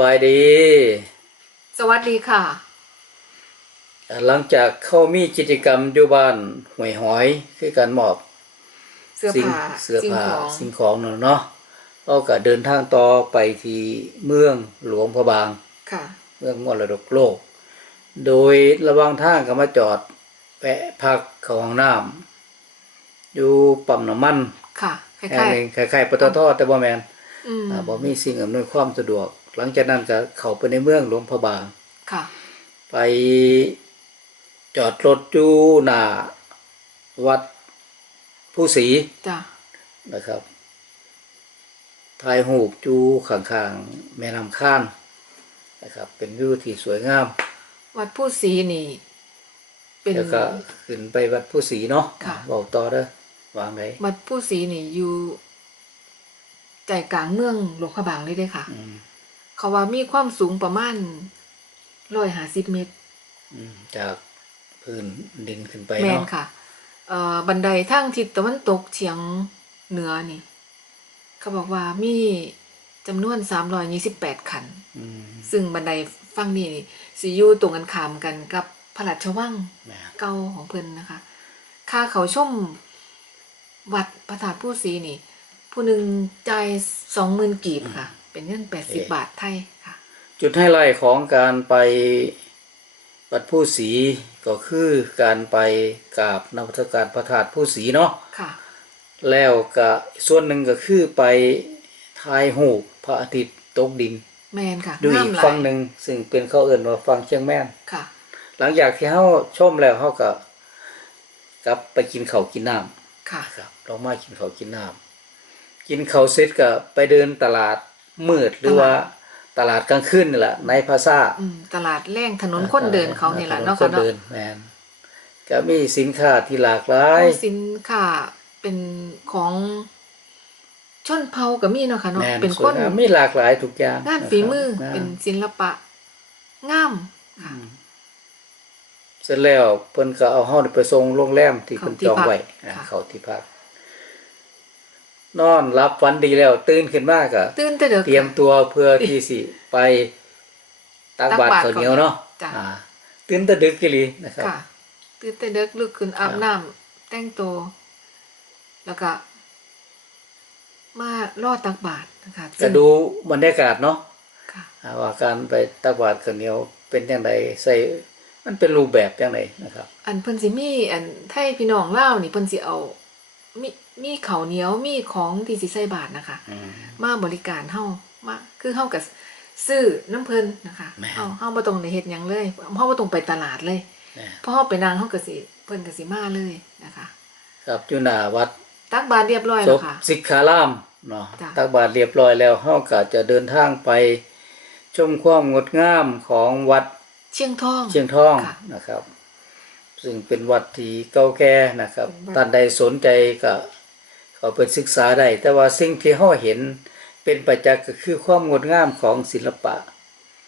บายดี สวัสดีค่ะ หลังจากเข้ามีกิจกรรมอยู่บ้านหวยหอยคือการมอบเสื้อสิ่งผ้าเสื้อสิ่งผ้าของสิ่งของนั่นเนาะเราก็เดินทางต่อไปที่เมืองหลวงพระบางค่ะ เมืองมรดกโลก โดยระหว่างทางก็มาจอดแวะพักเข้าห้องน้ำอยู่ปั๊มน้ำมันค่ะคแห่งล้ายหนึ่งคล้ายๆปตทแต่บ่แม่นๆอืมอ่าบ่มีสิ่งอำนวยความสะดวก หลังจากนั้นก็เข้าไปในเมืองหลวงพระบางค่ะ ไปจอดรถอยู่หน้าวัดผู้ศรีจ้ะนะครับถ่ายรูปอยู่ข้างๆแม่น้ำข้านนะครับ เป็นวิวที่สวยงาม วัดผู้ศรีนี่ เป็นแล้วก็ขึ้นไปวัดผู้ศรีเนาะค่ะ บอกต่อเด้อวางไหนวัดผู้ศรีนี่อยู่ใจกลางเมืองหลวงพระบางเลยเด้อค่ะ อืม เขาว่ามีความสูงประมาณร้อยห้าสิบเมตรอืมจากพื้นดินขึ้นไปแมนเนาะค่ะ เอ่อบันไดทางทิศตะวันตกเฉียงเหนือนี่ เขาบอกว่ามีจำนวนสามร้อยยี่สิบแปดขัน อืมซึ่งบันไดฝั่งนี้นี่สิอยู่ตรงกันข้ามกันกับพระราชวัง แม่เก่าของเพิ่นนะคะ ค่าเขาชมวัดพระธาตุผู้ศรีนี่ ผู้หนึ่งจ่ายสองหมื่นกีบค่ะ เป็นเงินแปดสิบบาทไทยค่ะ จุดไฮไลท์ของการไปวัดผู้ศรีก็คือการไปกราบนมัสการพระธาตุผู้ศรีเนาะค่ะ แล้วก็ส่วนหนึ่งก็คือไปถ่ายรูปพระอาทิตย์ตกดิน แมนค่ะดูอีกงามหลายฝั่งหนึ่งซึ่งเป็นเขาเอื่นว่าฝั่งเชียงแม่นค่ะ หลังจากที่เขาชมแล้วเขาก็กลับไปกินข้าวกินน้ำค่ะครับเรามากินข้าวกินน้ำกินข้าวเสร็จก็ไปเดินตลาด มืดหรือว่าตลาดกลางคืนนี่แหละในภาษาอืมตลาดแรงถนนคนเดินเขานี่แหละถเนาะคค่ะนเนาะเดินแมนก็มีสินค้าที่หลากหลายเอาสินค้าเป็นของชนเผ่าก็มีเนาะค่ะเนาะแมนเป็นสควยนงามมีหลากหลายทุกอย่างงานฝีมือนะครับเป็นงามศิลปะงามค่ะเสร็จแล้วเพิ่นก็เอาเฮานี่ไปส่งโรงแรมที่เข้าเพิ่นที่จองพักไว้นะค่ะเขาที่พัก นอนรับฝันดีแล้ว ตื่นขึ้นมาก็ตื่นแต่เด็กเตรียมตัวเพื่อที่สิไปตักบาตรตักบาตรข้าวเหนียวเนาะจ้ะอ่าตื่นแต่ดึกกิลีนะครับค่ะตื่นแต่เด็กลุกขึ้นอาบครับน้ำแต่งตัวแล้วก็มารอตักบาตรนะคะก็ดูบรรยากาศเนาะค่ะอ่าว่าการไปตักบาตรข้าวเหนียวเป็นจังไดใส่มันเป็นรูปแบบจังไดนะครับ อันเพิ่นสิมีอันไทยพี่น้องเล่าวนี่เพิ่นสิเอา มีมีข้าวเหนียวมีของที่สิใส่บาตรนะคะ อืม มาบริการเฮามาคือเฮาก็ซื้อน้ำเพิ่นนะคะแม่น เฮาเฮาบ่ต้องได้เฮ็ดหยังเลยเฮาบ่ต้องไปตลาดเลยนะเพราะเฮาไปนางเฮาก็สิเพิ่นก็สิมาเลยนะคะ ครับอยู่หน้าวัดตักบาตรเรียบร้อยศแล้วพค่ะ สิกขารามเนาะจ้ะ ตักบาตรเรียบร้อยแล้วเฮาก็จะเดินทางไป ชมความงดงามของวัดเชียงทอง เชียงทองค่ะ นะครับ ซึ่งเป็นวัดที่เก่าแก่นะครับเป็นวัดท่านใดสนใจก็เขาไปศึกษาได้ แต่ว่าสิ่งที่เฮาเห็นเป็นประจักษ์ก็คือความงดงามของศิลปะ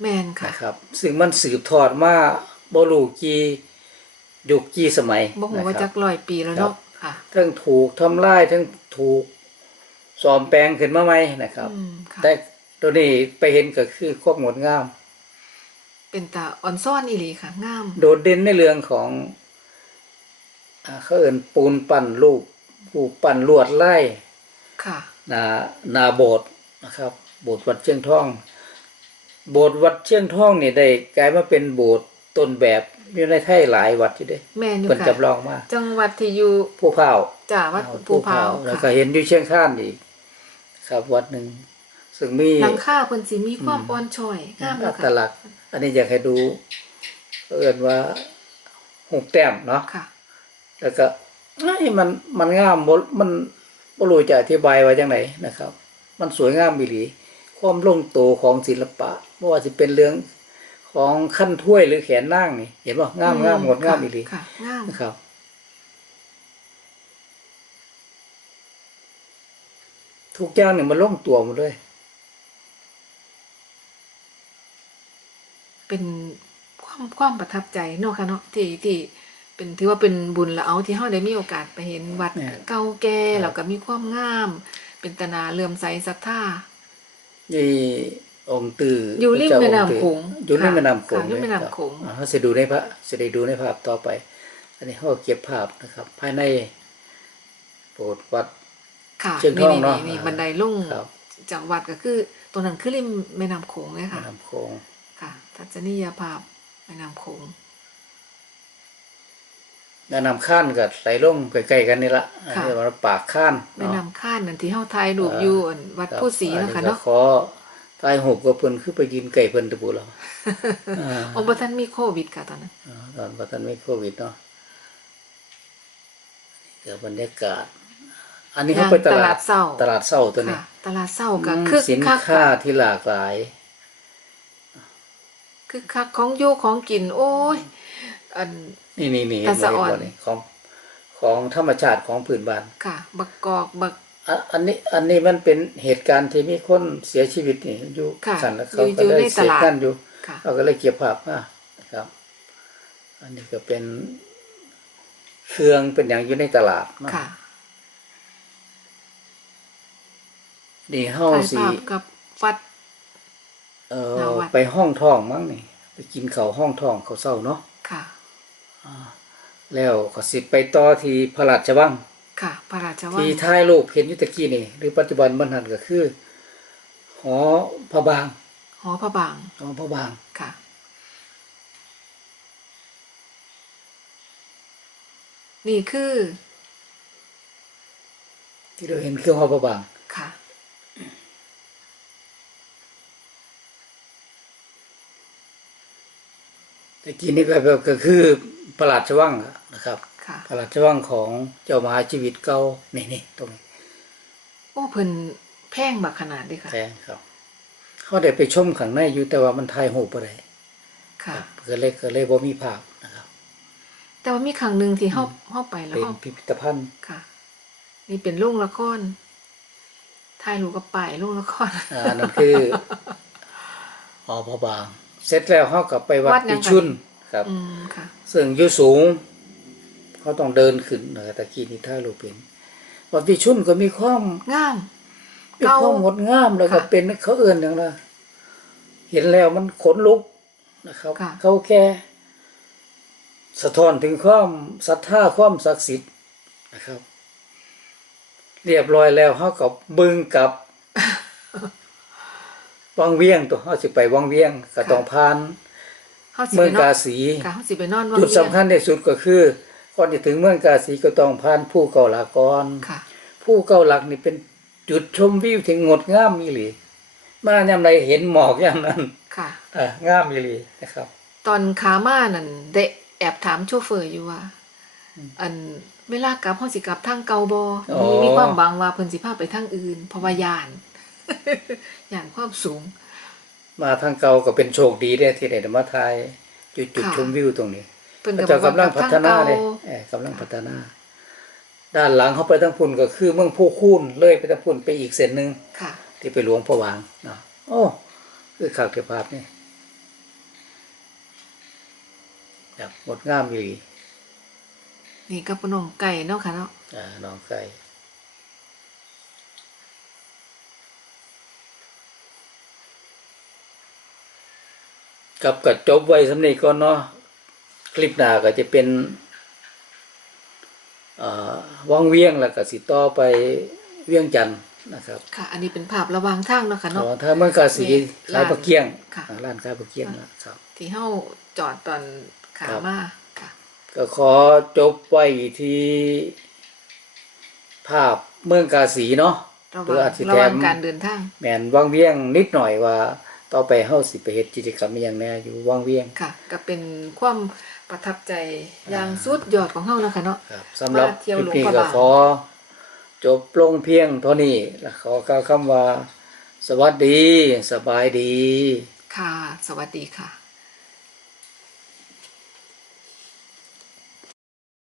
แม่นค่ะ นะครับ ซึ่งมันสืบทอดมาบ่รู้กี่ยุคกี่สมัยบ่ฮู้ว่านะคจัรับกร้อยปีแล้วเนาะค่ะ ทั้งถูกทำลายทั้งถูกสอมแปลงขึ้นมาใหม่นะครับ อืมค่ะ แต่ตัวนี้ไปเห็นก็คือความงดงาม เป็นตาอ่อนซ่อนอีหลีค่ะงาม โดดเด่นในเรื่องของอ่าเขาเอินปูนปั้นรูปรูปปั้นลวดไล่ค่ะ หนาหนาโบสถ์นะครับ โบสถ์วัดเชียงทอง โบสถ์วัดเชียงทองนี่ได้กลายมาเป็นโบสถ์ต้นแบบอยู่ในไทยหลายวัดอยู่เด้แม่นอยู่เป็นค่ะจำลองมาจังหวัดที่อยู่ผู้เผาจ่าวัดภูพาวแล้วก็ค่ะเห็นอยู่เชียงข้านอีกครับวัดหนึ่งซึ่งมีหลังคาเพิ่นสิมีความอ่อนช้อยงามอัแล้วตค่ะลักษณ์ อันนี้อยากให้ดูเอินว่าหกแต้มเนาะค่ะ แล้วก็เอ้ยมันมันงามบ่มันบ่รู้จะอธิบายว่าจังไดนะครับ มันสวยงามอีหลีความลงตัวของศิลปะไม่ว่าสิเป็นเรื่องของขั้นถ้วยหรือแขนนางนี่ เห็นบ่งามงามงดงามอีหลีค่ะงามนะครับทุกอย่างเนี่ยมันลงตัวหมดเลย เป็นความความประทับใจเนาะค่ะเนาะที่ที่เป็นถือว่าเป็นบุญละเอาที่เฮาได้มีโอกาสไปเห็นวัดเนี่ยเก่าแก่ครับ แล้วก็มีความงาม เป็นตนาเลื่อมใสศรัทธานี่องค์ตื้อออยู่ริมแม่น้ำโขงอยู่ริมแม่น้ำโขงค่ะอยู่แม่น้ำโขงอ่าเขาจะดูในพระจะได้ดูในภาพต่อไป อันนี้เขาก็เก็บภาพนะครับ ภายในโบสถ์วัด ค่ะเชียงทองเนอะนี่อ่าบันไดลงครับ จากวัดก็คือตรงนั้นคือริมแม่น้ำโขงเลยแม่ค่ะ น้ำโขง ค่ะทัศนียภาพแม่น้ำโขงแม่น้ำข้านกับไหลลงใกล้ๆกันนี่ละค่ะเรียกว่าปากข้านแม่เนาะน้ำข้านนั่นที่เฮาถ่ายรูปอยู่อันวัดผู้ศรีอันะคะก็เนาะขอทายหกกับเพิ่นคือไปยืนไก่เพิ่นตะบูเราอ่าองค์บ่ทันมีโควิดค่ะตอนนั้นอ่าตอนปัตนไม่โควิดเนาะเดี๋ยวบรรยากาศ อันนี้เขาไปตลาดเศร้าตลาดเศร้าตัวนี้ค่ะตลาดเศร้าก็อืมคือสินคักค้าที่หลากหลาย คือคักของอยู่ของกิน โอ้ย อัน นี่นี่นี่ตาสะอ่อน เห็บ่นี่ของของธรรมชาติของพื้นบ้านค่ะ บักกอกบัก อะอันนี้อันนี้มันเป็นเหตุการณ์ที่มีคนเสียชีวิตนี่อยู่ค่ะสันแล้วเขาอยู่ก็อยู่เลยในตเสียลาด กันอยู่ ค่ะ เราก็เลยเก็บภาพมานะครับ อันนี้ก็เป็นเครื่องเป็นอย่างอยู่ในตลาดเนาะค่ะนี่เฮาถ่ายสิภาพกับวัด เอหน้าอวัดไปห้องท่องมั้งนี่ ไปกินข้าวห้องท่องเขาวเศร้าเนาะค่ะอ่าแล้วก็สิไปต่อที่พระราชวังค่ะ พระราชวังที่ท้ายรูปเห็นอยู่ตะกี้นี่ หรือปัจจุบันมันหันก็คือหอพระบางหอพระบางหอพระบางค่ะนี่คือ ที่เราเห็นคือหอพระบาง ค่ะ ตะกี้นี่ก็แบบก็คือพระราชวังอะนะครับค่ะพระราชวังของเจ้ามหาชีวิตเก่านี่นี่ตรงนี้โอ้เพิ่นแพงบักขนาดเด้ค่ะแทงครับ เขาได้ไปชมข้างในอยู่แต่ว่ามันถ่ายรูปบ่ได้ค่ะก็เลยก็เลยบ่มีภาพนะครับ แต่ว่ามีครั้งหนึ่งที่เฮาเฮาไปแล้วเป็นเฮาพิพิธภัณฑ์ค่ะ นี่เป็นโรงละครถ่ายรูปกับป้ายโรงละครอ่านั่นคือหอพระบาง เสร็จแล้วเขากลับไปวัดวัดหยัปิงคะชุนครับ อืมค่ะ ซึ่งอยู่สูงเขาต้องเดินขึ้นนะครับตะกี้นี่ถ้ารูปเป็นวัดปิชุนก็มีความงาม มีเก่าความงดงามแล้วก็ค่ะเป็นเขาเอื่นอย่างไรเห็นแล้วมันขนลุกนะครับค่ะ เขาแค่สะท้อนถึงความศรัทธาความศักดิ์สิทธิ์นะครับ เรียบร้อยแล้วเขาก็บึงกลับ วังเวียงตัวเขาสิไปวังเวียงก็ต้องผ่านเฮาสิเมืไปองนอกานสีค่ะเฮาสิไปนอนวังจุดเวียงสำคัญที่สุดก็คือก่อนจะถึงเมืองกาสีก็ต้องผ่านผู้เก่าหลักก่อนค่ะผู้เก่าหลักนี่เป็นจุดชมวิวที่งดงามอีหลีมายามใดเห็นหมอกยามนั้นค่ะอ่างามอีหลีนะครับ ตอนขามานั่นได้แอบถามโชเฟอร์อยู่ว่าอันเวลากลับเฮาสิกลับทางเก่าบ่อ๋อมีมีความหวังว่าเพิ่นสิพาไปทางอื่นเพราะว่าย่าน ย่านความสูง มาทางเก่าก็เป็นโชคดีได้ที่ได้มาทายจุดจุดค่ะชมวิวตรงนี้เพิ่นพก็ระบเจ้าอกว่ากำลังกลัพับฒทางนาเก่าเลยเออกำลังพัฒนา ด้านหลังเขาไปทางพุ่นก็คือเมืองผู้คูนเลยไปทางพุ่นไปอีกเส้นหนึ่งค่ะที่ไปหลวงพระวางเนาะโอ้คือขักเทียภาพนี่แบบงดงามอีหลีนี่ก็ปนมไก่เนาะค่ะเนาะอ่าน้องไก่ กับกัดจบไว้สำนีก่อนเนาะคลิปหน้าก็จะเป็นเอ่อวังเวียงแล้วก็สิต่อไปเวียงจันทน์นะครับ ค่ะ อันนี้เป็นภาพระหว่างทางเนาะค่ะเนาะอ๋อถ้าเมืองกาสีนี่ขายปลาเกี้ยงค่ะอ่าร้านขายปลาเกี้ยงนะครับ ที่เฮาจอดตอนขาครับมาค่ะ ก็ขอจบไว้ที่ภาพเมืองกาสีเนาะระหรือวัอางจสิระแถวังมการเดินทางแม่นวังเวียงนิดหน่อยว่า ต่อไปเฮาสิไปเฮ็ดกิจกรรมอหย่างแน่อยู่วังเวียงค่ะ ก็เป็นความประทับใจอย่างสุดยอดของเฮาเนาะค่ะเนาะครับสำหรับมาเที่ยวคลิปหลวงนี้พระก็บางขอ จบลงเพียงเท่านี้และขอกล่าวคำว่า สวัสดี สบายดี ค่ะ สวัสดีค่ะ